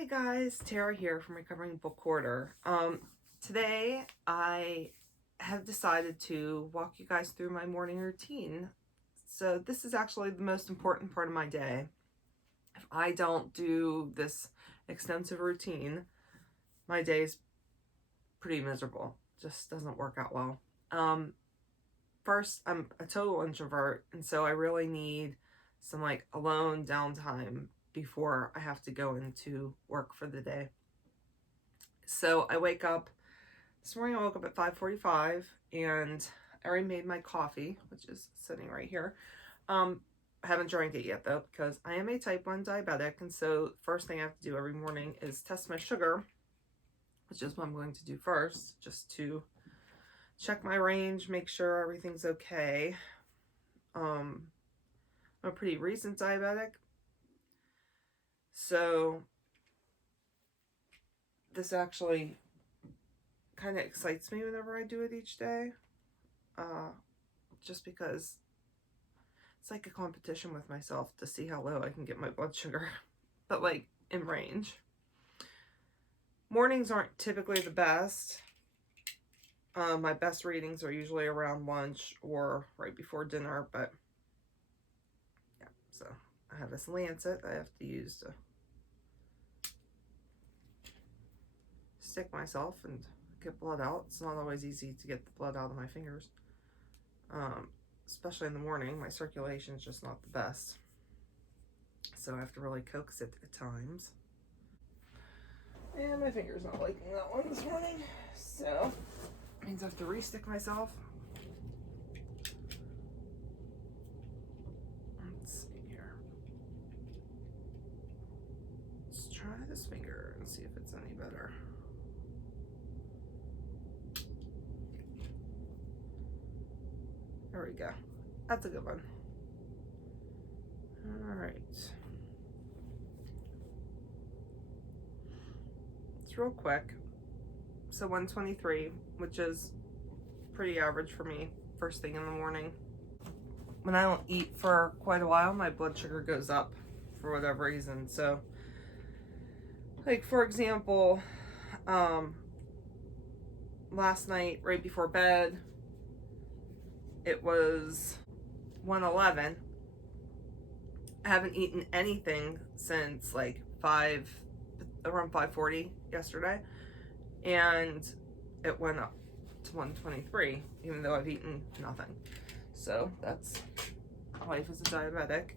Hey guys, Tara here from Recovering Book Hoarder. Today I have decided to walk you guys through my morning routine. So this is actually the most important part of my day. If I don't do this extensive routine, my day's pretty miserable. Just doesn't work out well. First, I'm a total introvert, and so I really need some alone downtime before I have to go into work for the day. So I wake up, this morning I woke up at 5:45 and I already made my coffee, which is sitting right here. I haven't drank it yet though, because I am a type 1 diabetic, and so first thing I have to do every morning is test my sugar, which is what I'm going to do first, just to check my range, make sure everything's okay. I'm a pretty recent diabetic, so this actually kind of excites me whenever I do it each day, just because it's like a competition with myself to see how low I can get my blood sugar, but in range. Mornings aren't typically the best. My best readings are usually around lunch or right before dinner, but yeah, so I have this lancet I have to use to stick myself and get blood out. It's not always easy to get the blood out of my fingers, especially in the morning. My circulation is just not the best, so I have to really coax it at times. And my finger's not liking that one this morning, so it means I have to re-stick myself. Let's see here. Let's try this finger and see if it's any better. There we go. That's a good one. All right. It's real quick. So 123, which is pretty average for me first thing in the morning. When I don't eat for quite a while, my blood sugar goes up for whatever reason. So for example, last night right before bed, it was 111. I haven't eaten anything since around 5:40 yesterday, and it went up to 123, even though I've eaten nothing. So that's life as a diabetic.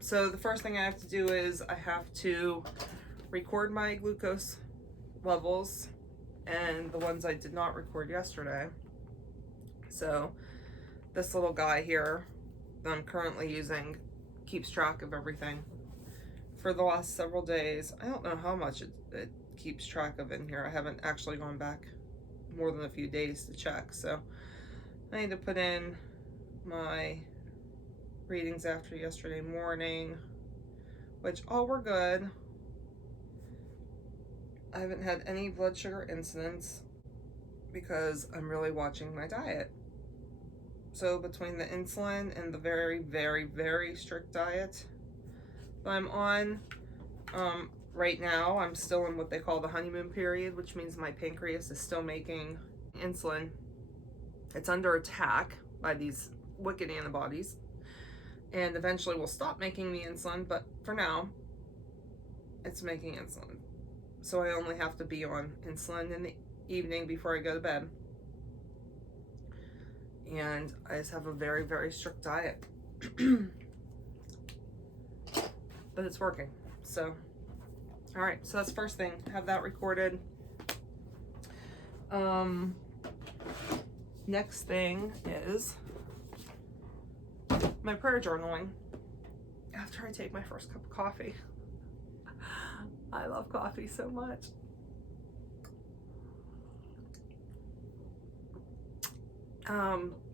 So the first thing I have to do is I have to record my glucose levels and the ones I did not record yesterday. So this little guy here that I'm currently using keeps track of everything for the last several days. I don't know how much it keeps track of in here. I haven't actually gone back more than a few days to check, so I need to put in my readings after yesterday morning, which all were good. I haven't had any blood sugar incidents because I'm really watching my diet. So between the insulin and the very, very, very strict diet that I'm on, right now I'm still in what they call the honeymoon period, which means my pancreas is still making insulin. It's under attack by these wicked antibodies, and eventually will stop making the insulin, but for now it's making insulin. So I only have to be on insulin in the evening before I go to bed. And I just have a very, very strict diet. But it's working. So, all right, so that's the first thing. Have that recorded. Next thing is my prayer journaling after I take my first cup of coffee. I love coffee so much.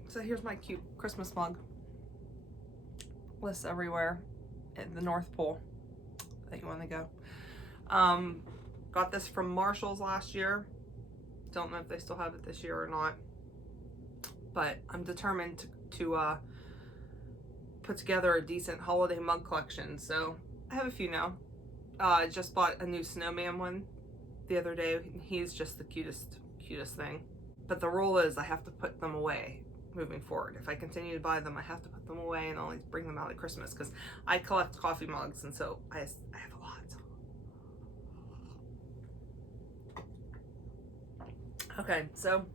So here's my cute Christmas mug. Lists everywhere at the North Pole that you want to go. Got this from Marshall's last year. Don't know if they still have it this year or not, but I'm determined to put together a decent holiday mug collection. So I have a few now. just bought a new snowman one the other day. He's just the cutest thing. But the rule is I have to put them away moving forward. If I continue to buy them, I have to put them away and only bring them out at Christmas, because I collect coffee mugs, and so I have a lot. Okay, so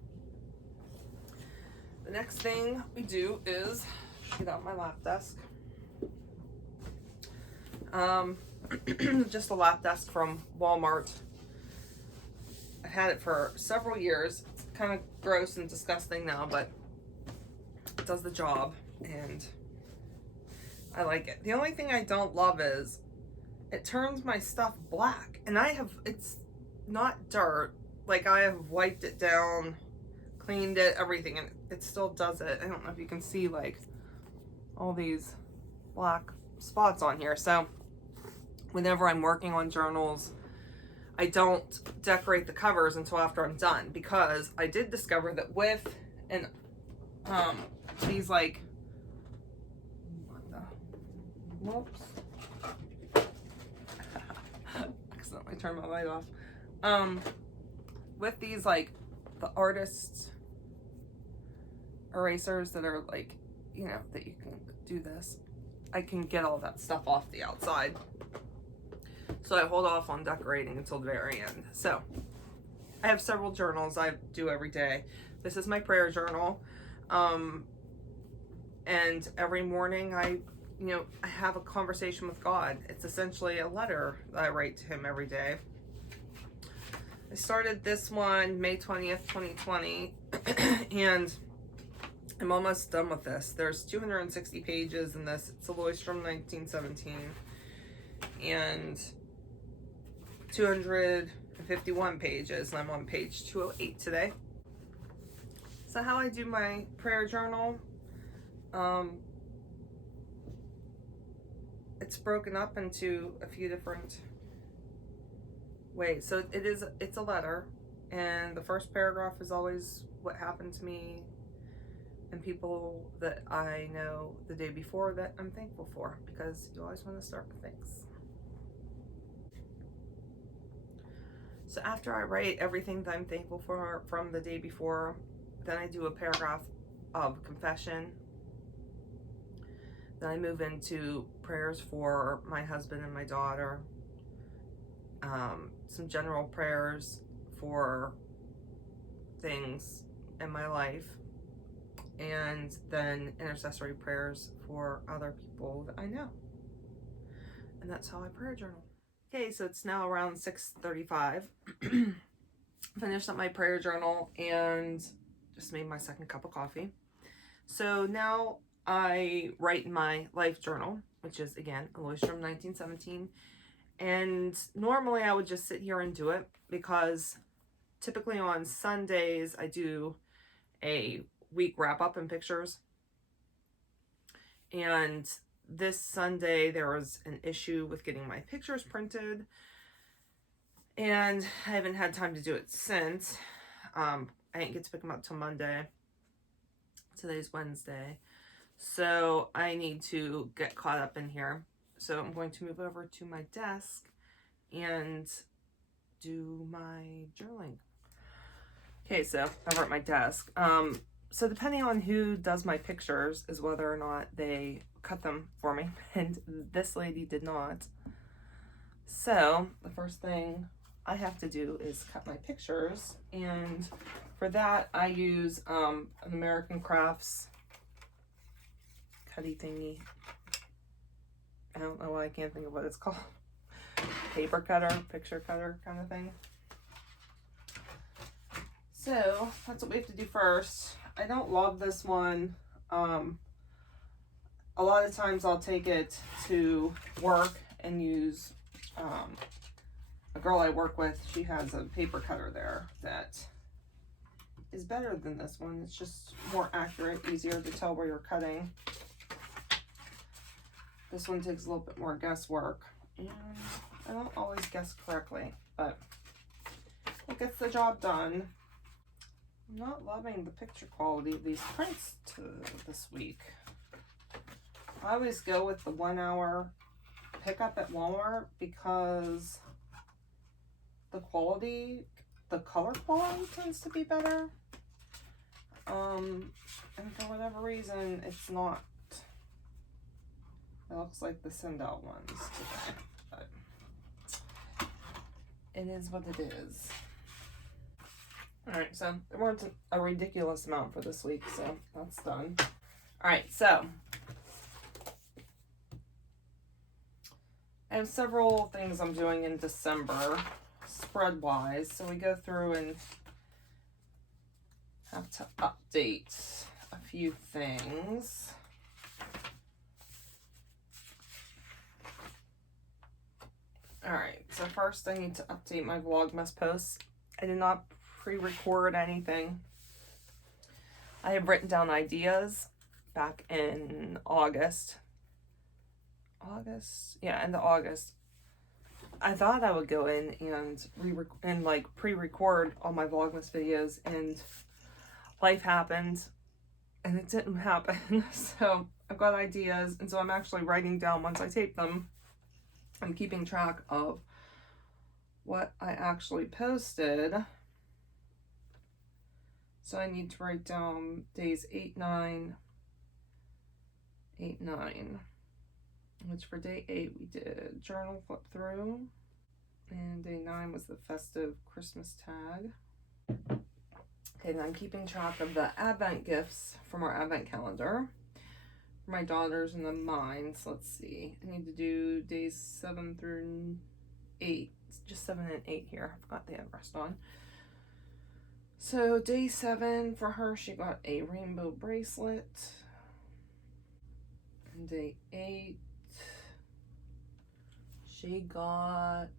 the next thing we do is get out my lap desk. Just a lap desk from Walmart. I've had it for several years. It's kind of gross and disgusting now, but it does the job and I like it. The only thing I don't love is it turns my stuff black, and it's not dirt. Like, I have wiped it down, cleaned it, everything, and it still does it. I don't know if you can see like all these black spots on here. So whenever I'm working on journals, I don't decorate the covers until after I'm done, because I did discover that with these, like, whoops, accidentally turned my light off. With these, like, the artist erasers that are, like, you know, that you can do this, I can get all that stuff off the outside. So I hold off on decorating until the very end. So I have several journals I do every day. This is my prayer journal. And every morning I have a conversation with God. It's essentially a letter that I write to him every day. I started this one May 20th, 2020, and I'm almost done with this. There's 260 pages in this. It's a Leuchtturm 1917, and 251 pages, and I'm on page 208 today. So how I do my prayer journal, it's broken up into a few different ways. So it's a letter, and the first paragraph is always what happened to me and people that I know the day before that I'm thankful for, because you always want to start with thanks. So after I write everything that I'm thankful for from the day before, then I do a paragraph of confession. Then I move into prayers for my husband and my daughter, some general prayers for things in my life, and then intercessory prayers for other people that I know. And that's how I prayer journal. Okay, so it's now around 6:35. Finished up my prayer journal and just made my second cup of coffee. So now I write in my life journal, which is, again, a Leuchtturm 1917. And normally I would just sit here and do it, because typically on Sundays I do a week wrap up and pictures. And this Sunday there was an issue with getting my pictures printed, and I haven't had time to do it since. I didn't get to pick them up till Monday. Today's Wednesday. So I need to get caught up in here. So I'm going to move over to my desk and do my journaling. Okay, so over at my desk. So depending on who does my pictures is whether or not they cut them for me. And this lady did not. So the first thing I have to do is cut my pictures. And for that, I use an American Crafts cutty thingy. I don't know why I can't think of what it's called. Paper cutter, picture cutter kind of thing. So that's what we have to do first. I don't love this one. A lot of times I'll take it to work and use a girl I work with. She has a paper cutter there that is better than this one. It's just more accurate, easier to tell where you're cutting. This one takes a little bit more guesswork, and I don't always guess correctly, but it gets the job done. I'm not loving the picture quality of these prints this week. I always go with the 1 hour pickup at Walmart because the color quality tends to be better. And for whatever reason, it's not. It looks like the send out ones today, but it is what it is. Alright, so there weren't a ridiculous amount for this week, so that's done. Alright, so I have several things I'm doing in December, spread-wise, so we go through and have to update a few things. Alright, so first I need to update my Vlogmas posts. I did not pre-record anything. I have written down ideas back in August. End of August. I thought I would go in and pre-record all my Vlogmas videos, and life happened and it didn't happen. So I've got ideas, and so I'm actually writing down once I tape them. I'm keeping track of what I actually posted. So I need to write down days 8, 9, which for day 8 we did journal flip through, and day 9 was the festive Christmas tag. Okay, then I'm keeping track of the advent gifts from our advent calendar for my daughters and then mine. So let's see, I need to do days 7 through 8, just 7 and 8 here. I forgot the rest on. So day 7 for her, she got a rainbow bracelet. And day 8, she got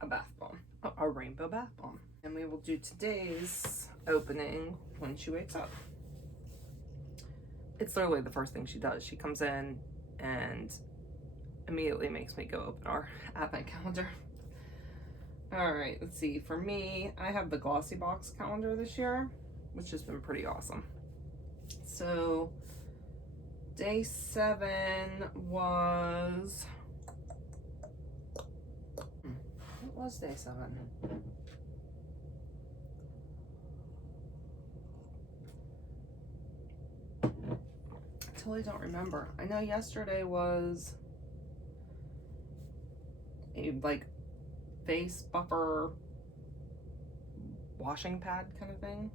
a bath bomb, a rainbow bath bomb. And we will do today's opening when she wakes up. It's literally the first thing she does. She comes in and immediately makes me go open our advent calendar. Alright, let's see. For me, I have the glossy box calendar this year, which has been pretty awesome. So day 7 was... What was day 7? I totally don't remember. I know yesterday was a face buffer washing pad kind of thing.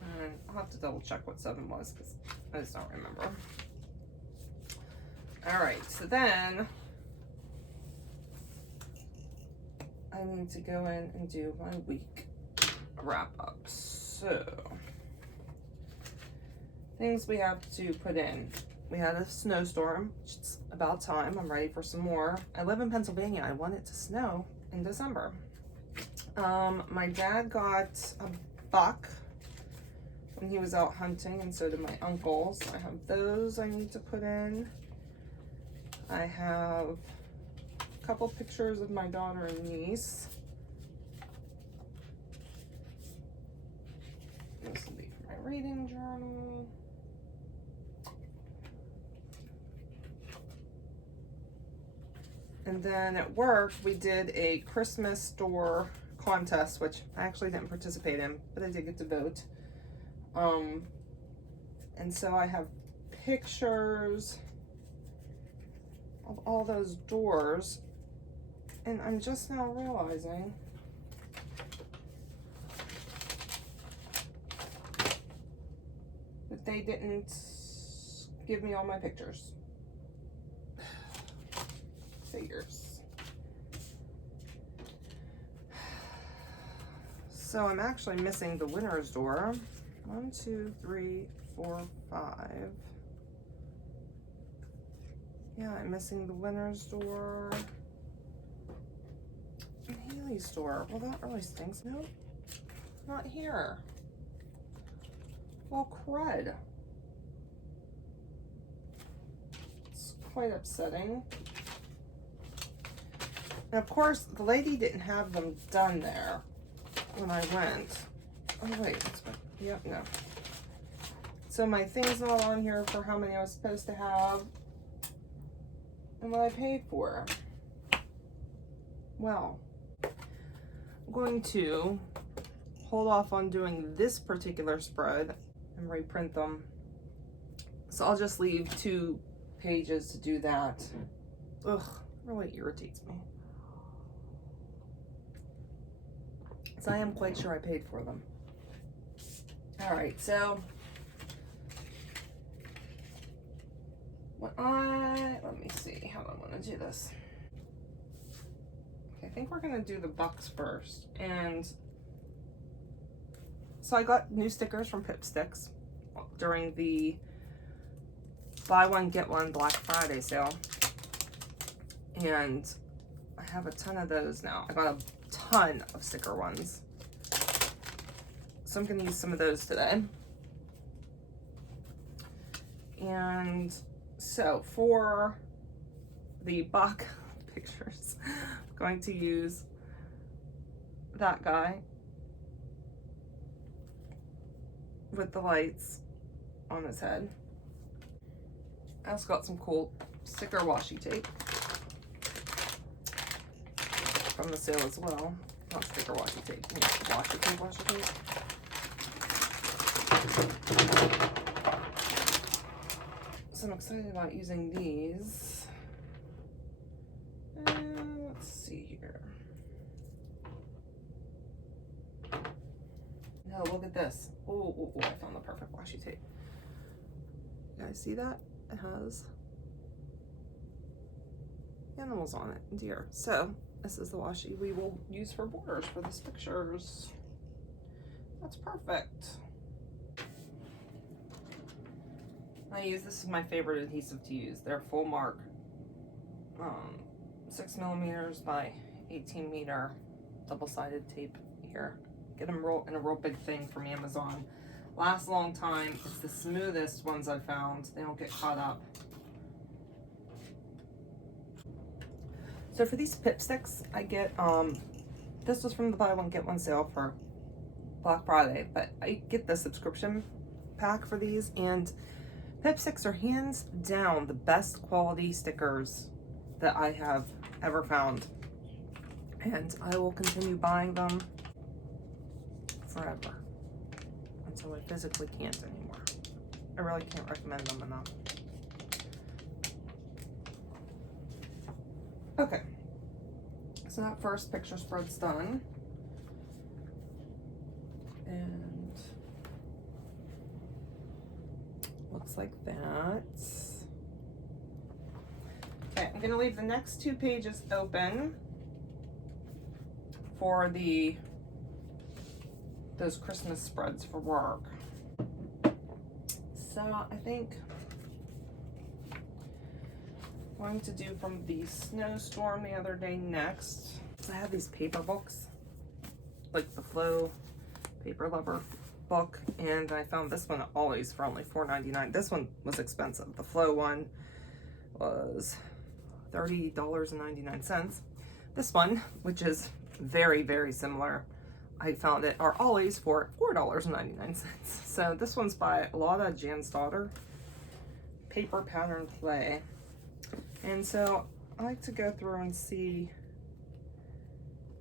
And I'll have to double check what 7 was because I just don't remember. Alright, so then I need to go in and do my week wrap up. So, things we have to put in. We had a snowstorm, which is about time. I'm ready for some more. I live in Pennsylvania. I want it to snow in December. My dad got a buck when he was out hunting, and so did my uncle. So I have those I need to put in. I have a couple pictures of my daughter and niece. This will be for my reading journal. And then at work, we did a Christmas store contest, which I actually didn't participate in, but I did get to vote. And so I have pictures of all those doors, and I'm just now realizing that they didn't give me all my pictures. Figures. So I'm actually missing the winner's door. 1, 2, 3, 4, 5. Yeah, I'm missing the winner's door. And Haley's door. Well, that really stinks. Nope, not here. Well, crud. It's quite upsetting. And of course, the lady didn't have them done there when I went. Oh wait, yep, no. So my thing's not on here for how many I was supposed to have and what I paid for. Well, I'm going to hold off on doing this particular spread and reprint them. So I'll just leave 2 pages to do that. Ugh, really irritates me. So I am quite sure I paid for them. All right, so let me see how I want to do this. Okay, I think we're gonna do the bucks first. And so I got new stickers from Pip Sticks during the buy one get one Black Friday sale, and I have a ton of those now. I got a ton of sticker ones, so I'm gonna use some of those today. And so for the Bach pictures, I'm going to use that guy with the lights on his head. I also got some cool sticker washi tape from the sale as well. Not sticker washi tape, yeah, washi tape. So I'm excited about using these. Let's see here. No, look at this. Oh, I found the perfect washi tape. You guys see that? It has animals on it, deer. So this is the washi we will use for borders for these pictures. That's perfect. This is my favorite adhesive to use. They're full mark, 6mm by 18mm double-sided tape here. Get them in a real big thing from Amazon. Last a long time. It's the smoothest ones I've found. They don't get caught up. So for these Pip Sticks, I get, this was from the buy one get one sale for Black Friday, but I get the subscription pack for these, and Pip Sticks are hands down the best quality stickers that I have ever found. And I will continue buying them forever until I physically can't anymore. I really can't recommend them enough. Okay, so that first picture spread's done. And looks like that. Okay, I'm gonna leave the next 2 pages open for those Christmas spreads for work. So I think I'm going to do from the snowstorm the other day next. So I have these paper books, like the Flow Paper Lover book, and I found this one at Ollie's for only $4.99. This one was expensive. The Flow one was $30.99. This one, which is very, very similar, I found it at Ollie's for $4.99. So this one's by Lotta Jan's daughter, Paper Pattern Play. And so I like to go through and see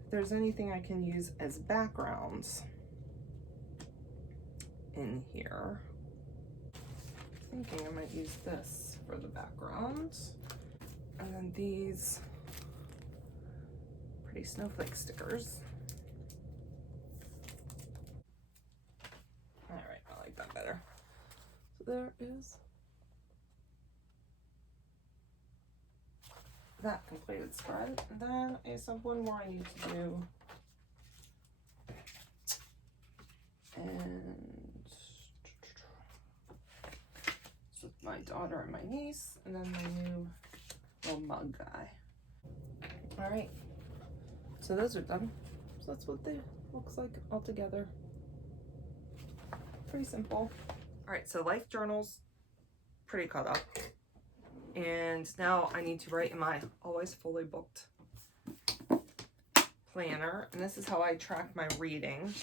if there's anything I can use as backgrounds in here. I'm thinking I might use this for the background. And then these pretty snowflake stickers. All right, I like that better. So there is that completed spread. And then I just have one more I need to do. And it's with my daughter and my niece, and then my new little mug guy. All right, so those are done. So that's what they looks like all together. Pretty simple. All right, so life journals, pretty caught up. And now I need to write in my always fully booked planner. And this is how I track my reading.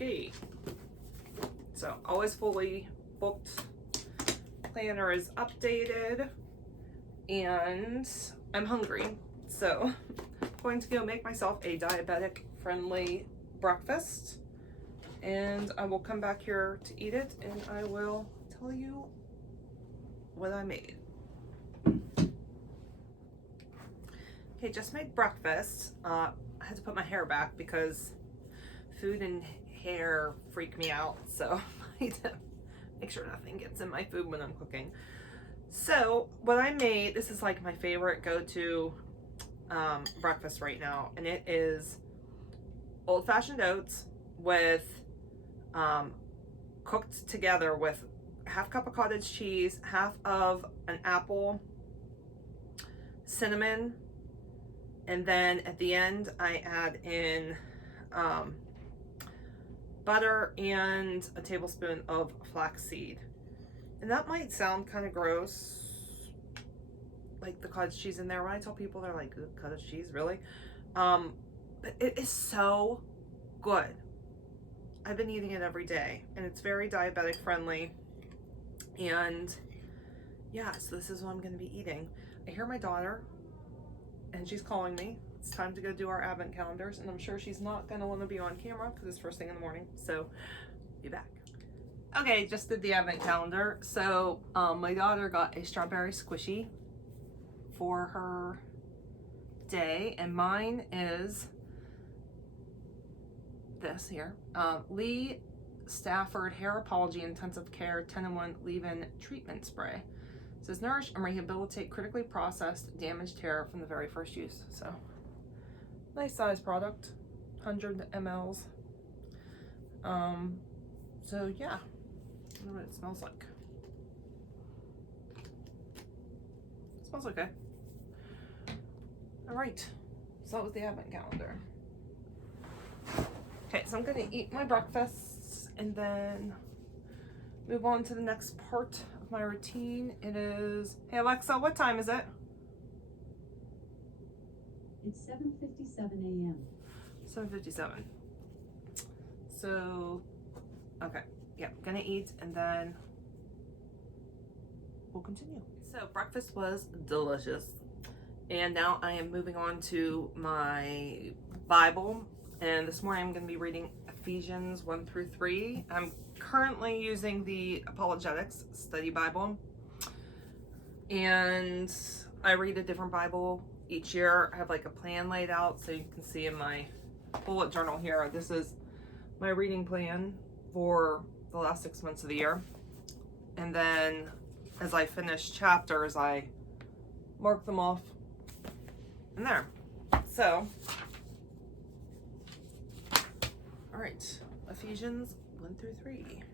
cookie. So always fully booked. Planner is updated and I'm hungry. So I'm going to go make myself a diabetic friendly breakfast and I will come back here to eat it and I will tell you what I made. Okay, just made breakfast. I had to put my hair back because food and hair freak me out, so I need to make sure nothing gets in my food when I'm cooking. So what I made, this is like my favorite go-to breakfast right now, and it is old-fashioned oats with cooked together with half cup of cottage cheese, half of an apple, cinnamon, and then at the end I add in butter and a tablespoon of flaxseed. And that might sound kind of gross, like the cottage cheese in there. When I tell people, they're like, cottage cheese, really? But it is so good. I've been eating it every day and it's very diabetic friendly. And yeah, so this is what I'm gonna be eating. I hear my daughter and she's calling me. It's time to go do our advent calendars, and I'm sure she's not gonna want to be on camera because it's first thing in the morning, so be back. Okay, just did the advent calendar. So my daughter got a strawberry squishy for her day, and mine is this here, Lee Stafford Hair Apology Intensive Care 10-in-1 Leave-In Treatment Spray. It says nourish and rehabilitate critically processed damaged hair from the very first use. So nice size product, 100 mLs. So yeah, I don't know what it smells like. It smells okay. All right, so that was the advent calendar. Okay, so I'm gonna eat my breakfast and then move on to the next part of my routine. It is, hey Alexa, what time is it? It's 7:57 a.m. 7:57. So, okay, yeah, gonna eat and then we'll continue. So breakfast was delicious. And now I am moving on to my Bible. And this morning I'm gonna be reading Ephesians 1-3. I'm currently using the Apologetics Study Bible. And I read a different Bible each year. I have like a plan laid out, so you can see in my bullet journal here, this is my reading plan for the last 6 months of the year. And then as I finish chapters, I mark them off in there. So, all right, Ephesians 1-3.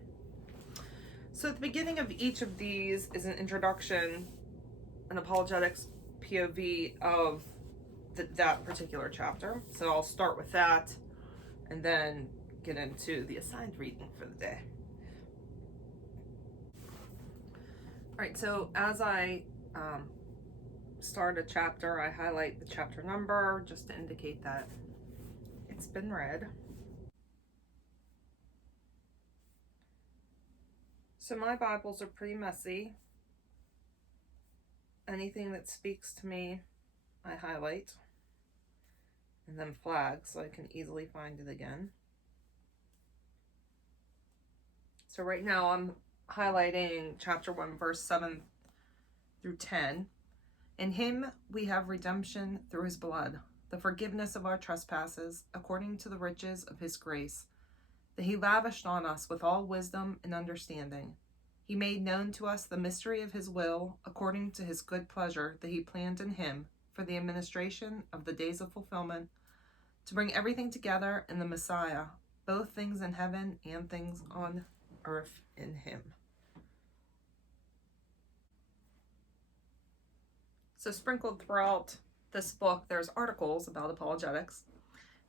So at the beginning of each of these is an introduction, an apologetics POV of that particular chapter. So I'll start with that and then get into the assigned reading for the day. All right, so as I start a chapter, I highlight the chapter number just to indicate that it's been read. So my Bibles are pretty messy. Anything that speaks to me, I highlight and then flag so I can easily find it again. So right now I'm highlighting chapter 1, verse 7 through 10. In him we have redemption through his blood, the forgiveness of our trespasses, according to the riches of his grace, that he lavished on us with all wisdom and understanding. He made known to us the mystery of his will, according to his good pleasure that he planned in him for the administration of the days of fulfillment, to bring everything together in the Messiah, both things in heaven and things on earth in him. So sprinkled throughout this book, there's articles about apologetics.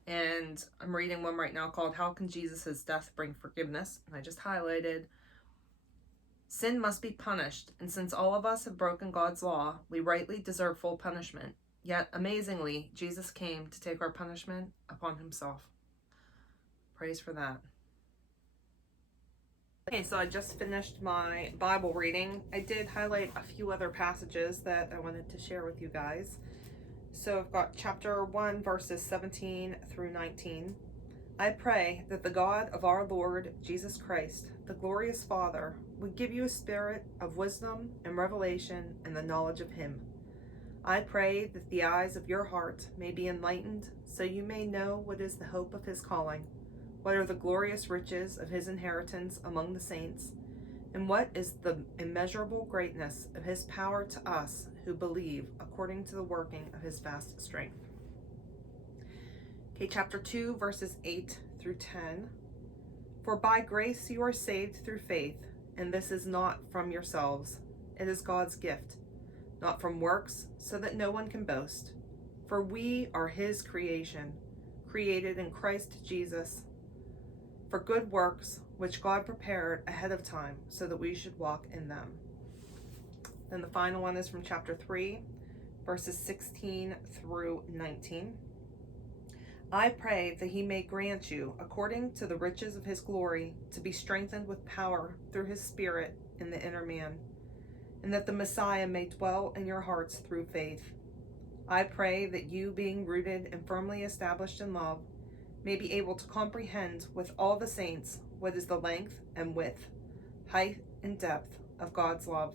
And I'm reading one right now called How Can Jesus' Death Bring Forgiveness? And I just highlighted, sin must be punished, and since all of us have broken God's law, we rightly deserve full punishment. Yet, amazingly, Jesus came to take our punishment upon himself. Praise for that. Okay, so I just finished my Bible reading. I did highlight a few other passages that I wanted to share with you guys. So I've got chapter 1, verses 17 through 19. I pray that the God of our Lord Jesus Christ, the glorious Father, would give you a spirit of wisdom and revelation and the knowledge of Him. I pray that the eyes of your heart may be enlightened, so you may know what is the hope of His calling, what are the glorious riches of His inheritance among the saints, and what is the immeasurable greatness of His power to us who believe according to the working of His vast strength. Okay, chapter 2, verses 8 through 10. For by grace you are saved through faith, and this is not from yourselves. It is God's gift, not from works, so that no one can boast. For we are His creation, created in Christ Jesus, for good works, which God prepared ahead of time so that we should walk in them. Then the final one is from chapter 3, verses 16 through 19. I pray that He may grant you, according to the riches of His glory, to be strengthened with power through His Spirit in the inner man, and that the Messiah may dwell in your hearts through faith. I pray that you, being rooted and firmly established in love, may be able to comprehend with all the saints what is the length and width, height and depth of God's love,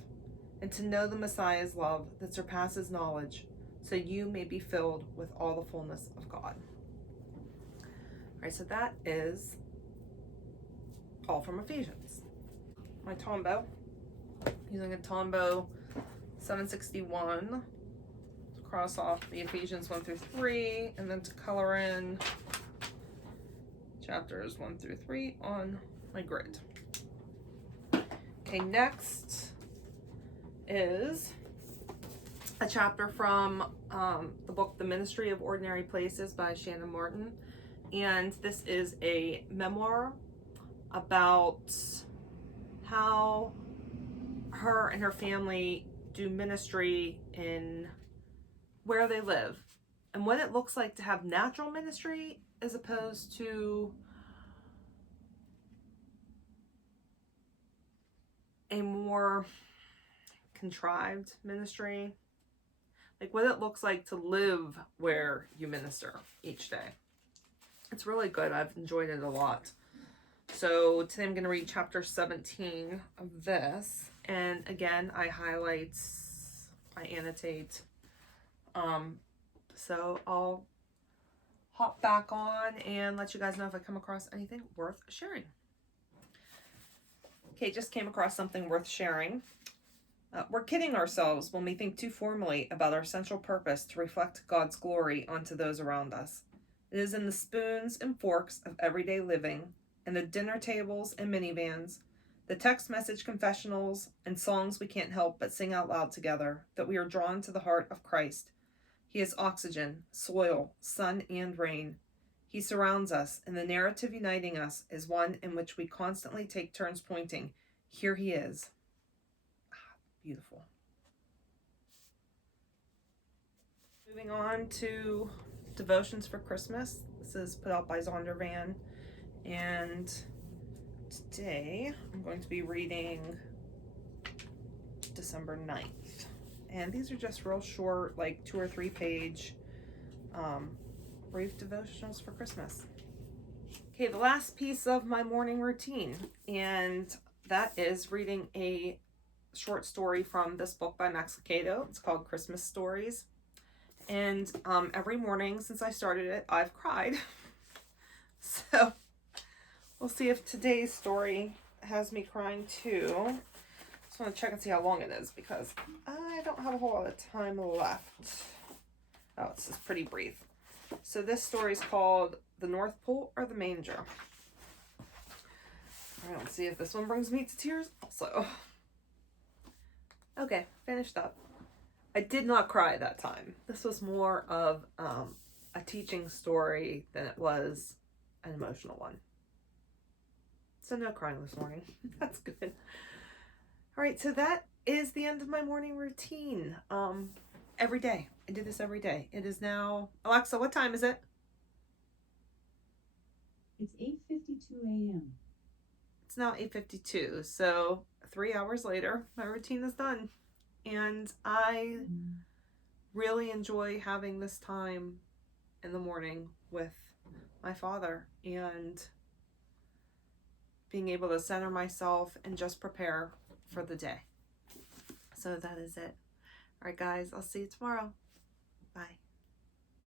and to know the Messiah's love that surpasses knowledge, so you may be filled with all the fullness of God. All right, so that is all from Ephesians. My Tombow, using a Tombow 761 to cross off the Ephesians 1 through 3, and then to color in chapters 1 through 3 on my grid. Okay, next is a chapter from the book The Ministry of Ordinary Places by Shannon Martin. And this is a memoir about how her and her family do ministry in where they live and what it looks like to have natural ministry as opposed to a more contrived ministry. Like what it looks like to live where you minister each day. It's really good. I've enjoyed it a lot. So today I'm going to read chapter 17 of this. And again, I annotate. So I'll hop back on and let you guys know if I come across anything worth sharing. Okay, just came across something worth sharing. We're kidding ourselves when we think too formally about our central purpose to reflect God's glory onto those around us. It is in the spoons and forks of everyday living, in the dinner tables and minivans, the text message confessionals, and songs we can't help but sing out loud together, that we are drawn to the heart of Christ. He is oxygen, soil, sun, and rain. He surrounds us, and the narrative uniting us is one in which we constantly take turns pointing, "Here He is." Beautiful. Moving on to Devotions for Christmas. This is put out by Zondervan, and today I'm going to be reading December 9th. And these are just real short, like 2 or 3 page brief devotionals for Christmas. Okay, the last piece of my morning routine, and that is reading a short story from this book by Max Lucado. It's called Christmas Stories. And every morning since I started it, I've cried. So we'll see if today's story has me crying too. Just want to check and see how long it is because I don't have a whole lot of time left. Oh, it's just pretty brief. So this story is called The North Pole or the Manger. All right, let's see if this one brings me to tears also. Okay, finished up. I did not cry that time. This was more of a teaching story than it was an emotional one. So no crying this morning. That's good. All right, so that is the end of my morning routine. Every day. I do this every day. It is now, Alexa, what time is it? It's 8:52 a.m. It's now 8:52, so 3 hours later, my routine is done. And I really enjoy having this time in the morning with my father and being able to center myself and just prepare for the day. So that is it. All right, guys, I'll see you tomorrow. Bye.